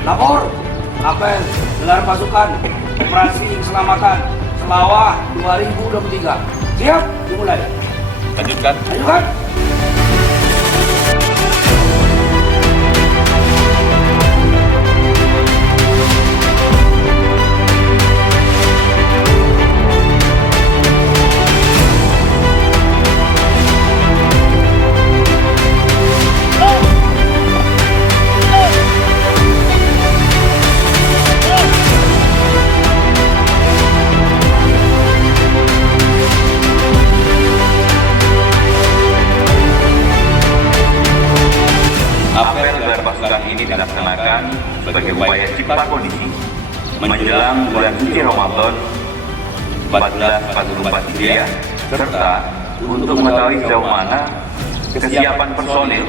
Lapor, apel, gelar pasukan, operasi keselamatan, Selawah 2023. Siap, dimulai. Lanjutkan. Lanjutkan. Apel gelar pasukan ini dilaksanakan sebagai upaya cipta kondisi menjelang bulan suci Ramadan 1444 Hijriah, serta untuk mengetahui sejauh mana kesiapan personil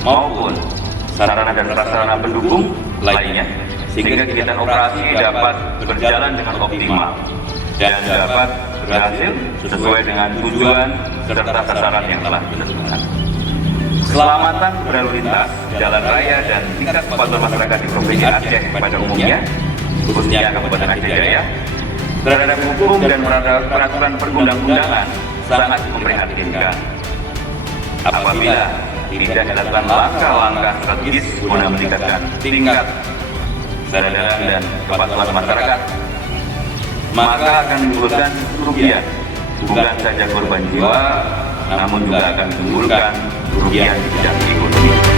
maupun sarana dan prasarana pendukung lainnya, sehingga kegiatan operasi dapat berjalan dengan optimal dan dapat berhasil sesuai dengan tujuan serta sasaran yang telah ditentukan. Keselamatan berlalu lintas, jalan raya, dan tingkat kepatuhan masyarakat di Provinsi Aceh pada umumnya, khususnya Kabupaten Aceh Jaya, terhadap hukum dan peraturan perundang-undangan sangat memprihatinkan. Apabila tidak dilakukan langkah-langkah strategis guna meningkatkan tingkat kesadaran dan kepatuhan masyarakat, maka akan menimbulkan kerugian, bukan saja korban jiwa, namun juga akan menimbulkan kerugian di bidang ekonomi.